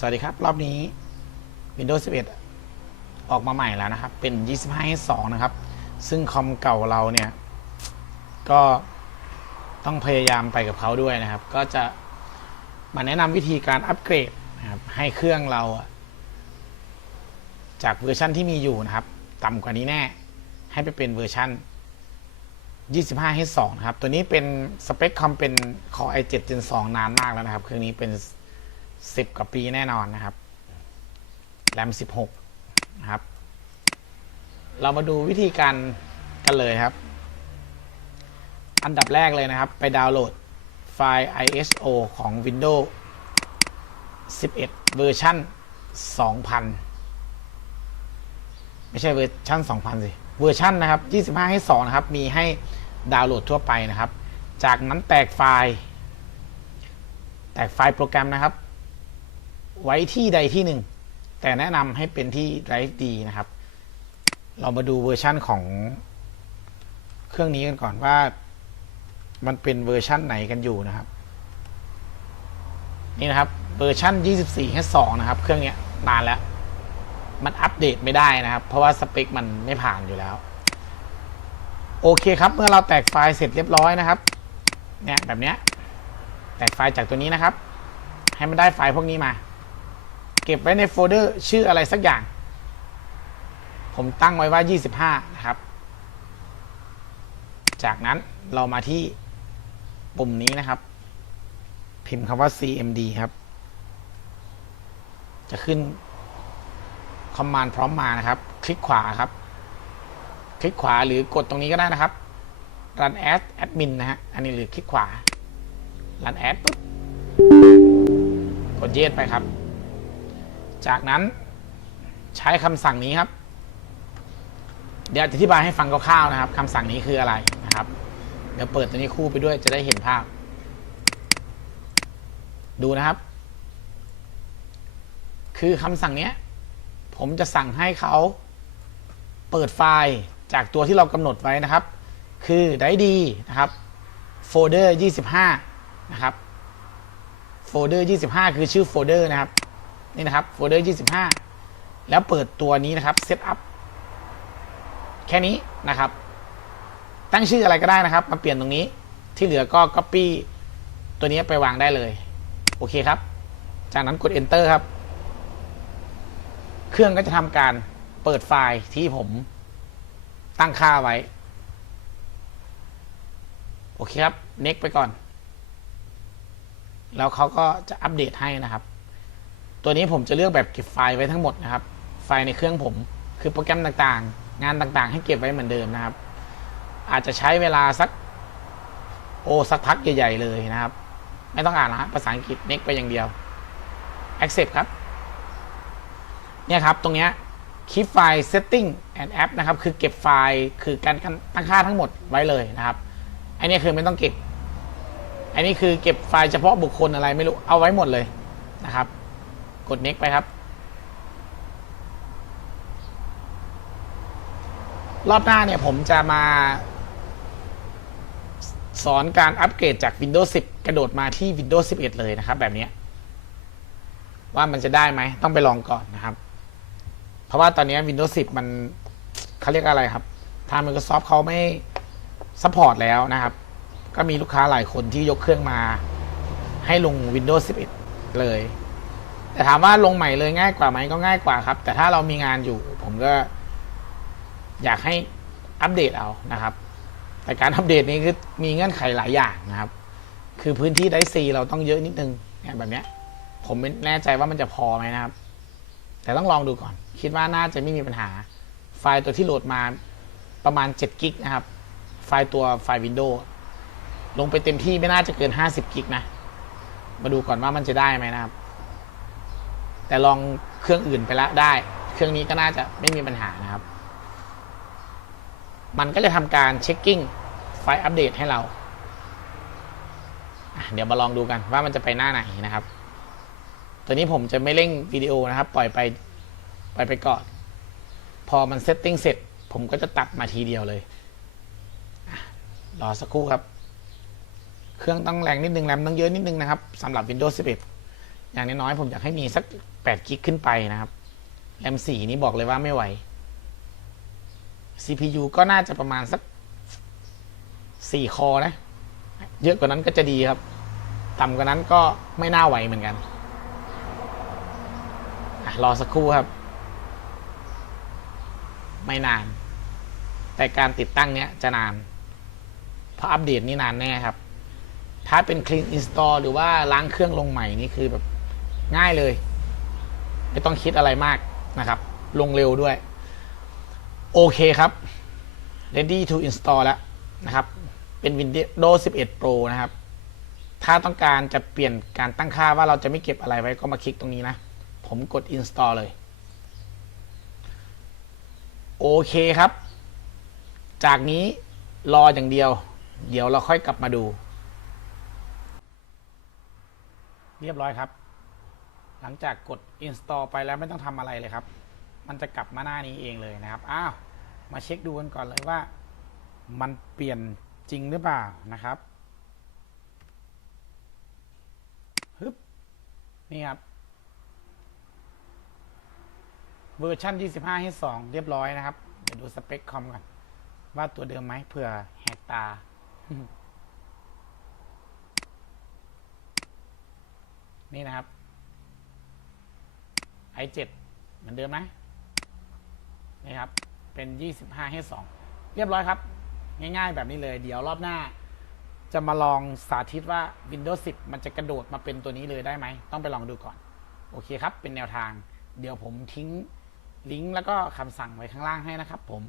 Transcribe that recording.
สวัสดีครับ รอบนี้ Windows 11 ออกมาใหม่แล้วนะครับ เป็น 25.2 นะครับ ซึ่งคอมเก่าเราเนี่ย ก็ต้องพยายามไปกับเขาด้วยนะครับ ก็จะมาแนะนำวิธีการอัปเกรดนะครับ ให้เครื่องเรา จากเวอร์ชันที่มีอยู่นะครับ ต่ำกว่านี้แน่ ให้ไปเป็นเวอร์ชัน 25H2 นะครับ ตัวนี้เป็นสเปคคอมเป็น Core i7 Gen 2 นานมากแล้วนะครับ เครื่องนี้เป็น 10กว่าปีแน่นอนนะครับ แรม16นะครับ เรามาดูวิธีการกันเลยครับ อันดับแรกเลยนะครับ ไปดาวน์โหลดไฟล์ ISO ของ Windows 11 เวอร์ชัน2000 ไม่ใช่เวอร์ชัน2000 สิ เวอร์ชันนะครับ 25 ให้ 2 นะครับ มีให้ดาวน์โหลดทั่วไปนะครับ จากนั้นแตกไฟล์ แตกไฟล์โปรแกรมนะครับ ไว้ที่ใดที่หนึ่ง แต่แนะนำให้เป็นที่ Drive D นะครับ เรามาดูเวอร์ชันของเครื่องนี้กันก่อนว่ามันเป็นเวอร์ชันไหนกันอยู่นะครับ นี่นะครับเวอร์ชัน24แค่2นะครับ เครื่องนี้นานแล้ว มันอัปเดตไม่ได้นะครับ เพราะว่าสเปคมันไม่ผ่านอยู่แล้ว โอเคครับ เมื่อเราแตกไฟล์เสร็จเรียบร้อยนะครับเนี่ยแบบเนี้ยแตกไฟล์จากตัวนี้นะครับ ให้มันได้ไฟล์พวกนี้มา เก็บไว้ในโฟลเดอร์ชื่ออะไรสักอย่าง ผมตั้งไว้ว่า 25 นะครับ จากนั้นเรามาที่ปุ่มนี้นะครับ พิมพ์คำว่า cmd ครับ จะขึ้นคอมมานด์พร้อมมานะครับ คลิกขวาครับ คลิกขวาหรือกดตรงนี้ก็ได้นะครับ run as admin นะฮะ อันนี้หรือคลิกขวา run as ปุ๊บ กด yes ไปครับ จากนั้นใช้คำสั่งนี้ครับ เดี๋ยวจะอธิบายให้ฟังคร่าวๆนะครับคำสั่งนี้คืออะไรนะครับ เดี๋ยวเปิดตัวนี้คู่ไปด้วยจะได้เห็นภาพ ดูนะครับ คือคำสั่งเนี้ยผมจะสั่งให้เขาเปิดไฟล์จากตัวที่เรากำหนดไว้นะครับ คือได้ดีนะครับโฟลเดอร์25 นะครับโฟลเดอร์25 คือชื่อโฟลเดอร์นะครับ นี่นะครับโฟลเดอร์25 แล้วเปิดตัวนี้นะครับเซตอัพแค่นี้นะครับ ตั้งชื่ออะไรก็ได้นะครับ มาเปลี่ยนตรงนี้ที่เหลือก็ Copy ตัวนี้ไปวางได้เลย โอเคครับ จากนั้นกด Enter ครับ เครื่องก็จะทำการเปิดไฟล์ที่ผมตั้งค่าไว้ โอเคครับ next ไปก่อน แล้วเขาก็จะอัปเดตให้นะครับ ตัวนี้ผมจะเลือกแบบเก็บไฟล์ไว้ทั้งหมดนะครับ ไฟล์ในเครื่องผม คือโปรแกรมต่างๆ งานต่างๆ ให้เก็บไว้เหมือนเดิมนะครับ อาจจะใช้เวลาสักโอ้สักพักใหญ่ๆเลยนะครับ ไม่ต้องอ่านนะฮะภาษาอังกฤษ next ไปอย่างเดียว accept ครับ เนี่ยครับ ตรงเนี้ย keep file setting and app นะครับ คือเก็บไฟล์คือการตั้งค่าทั้งหมดไว้เลยนะครับ อันนี้คือไม่ต้องเก็บ อันนี้คือเก็บไฟล์เฉพาะบุคคลอะไรไม่รู้ เอาไว้หมดเลยนะครับ กด next ไปครับ รอบหน้าเนี่ยผมจะมา สอนการอัปเกรดจาก Windows 10 กระโดดมาที่ Windows 11 เลยนะครับ แบบนี้ ว่ามันจะได้ไหม ต้องไปลองก่อนนะครับ เพราะว่าตอนนี้ Windows 10 มันเขาเรียกอะไรครับ ทาง Microsoft เขาไม่ซัพพอร์ตแล้วนะครับ ก็มีลูกค้าหลายคนที่ยกเครื่องมาให้ลง Windows 11 เลย แต่ถามว่าลงใหม่เลยง่ายกว่าไหมก็ง่ายกว่าครับ แต่ถ้าเรามีงานอยู่ ผมก็ อยากให้อัปเดตเอานะครับ แต่การอัปเดตนี้คือมีเงื่อนไขหลายอย่างนะครับ คือพื้นที่ได้ซีเราต้องเยอะนิดนึงเนี่ยแบบเนี้ย ผมไม่แน่ใจว่ามันจะพอไหมนะครับ แต่ต้องลองดูก่อน คิดว่าน่าจะไม่มีปัญหา ไฟล์ตัวที่โหลดมาประมาณ7กิกนะครับ ไฟล์ตัวไฟล์ Windows ลงไปเต็มที่ไม่น่าจะเกิน 50กิกนะ มาดูก่อนว่ามันจะได้ไหมนะครับ แต่ลองเครื่องอื่นไปแล้วได้ เครื่องนี้ก็น่าจะไม่มีปัญหานะครับ มันก็จะทำการเช็คกิ้งไฟล์อัปเดตให้เรา เดี๋ยวมาลองดูกันว่ามันจะไปหน้าไหนนะครับ ตัวนี้ผมจะไม่เร่งวิดีโอนะครับ ปล่อยไปปล่อยไปก่อน พอมันเซตติ้งเสร็จ ผมก็จะตัดมาทีเดียวเลย รอสักครู่ครับ เครื่องต้องแรงนิดนึง แรมต้องเยอะนิดนึงนะครับสำหรับ Windows 11 อย่างน้อยๆผมอยากให้มีสัก แปดกิกขึ้นไปนะครับแรมสี่นี้บอกเลยว่าไม่ไหว CPU ก็น่าจะประมาณสักสี่คอนะ เยอะกว่านั้นก็จะดีครับ ต่ำกว่านั้นก็ไม่น่าไหวเหมือนกันอรอสักครู่ครับ ไม่นาน แต่การติดตั้งเนี้ยจะนาน เพราะอัปเดตนี่นานแน่ครับ ถ้าเป็น clean install หรือว่าล้างเครื่องลงใหม่นี่คือแบบง่ายเลย ไม่ต้องคิดอะไรมากนะครับ ลงเร็วด้วย โอเคครับ ready to install แล้วนะครับ เป็น Windows 11 Pro นะครับ ถ้าต้องการจะเปลี่ยนการตั้งค่าว่าเราจะไม่เก็บอะไรไว้ก็มาคลิกตรงนี้นะ ผมกด install เลย โอเคครับ จากนี้รออย่างเดียว เดี๋ยวเราค่อยกลับมาดู เรียบร้อยครับ ลังจากกด install ไปแล้วไม่ต้องทำอะไรเลยครับ มันจะกลับมาหน้านี้เองเลยนะครับ อ้าว มาเช็คดูกันก่อนเลยว่า มันเปลี่ยนจริงหรือเปล่านะครับฮึบนี่ครับ เวอร์ชัน25ให้2เรียบร้อยนะครับ เดี๋ยวดูสเปคคอมก่อนว่าตัวเดิมไหมเผื่อแหกตานี่นะครับ i7 เหมือนเดิมนะนี่ครับ เป็น 25ให้2เรียบร้อยครับ ง่ายๆแบบนี้เลย เดี๋ยวรอบหน้า จะมาลองสาธิตว่า Windows 10 มันจะกระโดดมาเป็นตัวนี้เลยได้ไหม ต้องไปลองดูก่อน โอเคครับ เป็นแนวทาง เดี๋ยวผมทิ้งลิงก์แล้วก็คำสั่งไว้ข้างล่างให้นะครับผม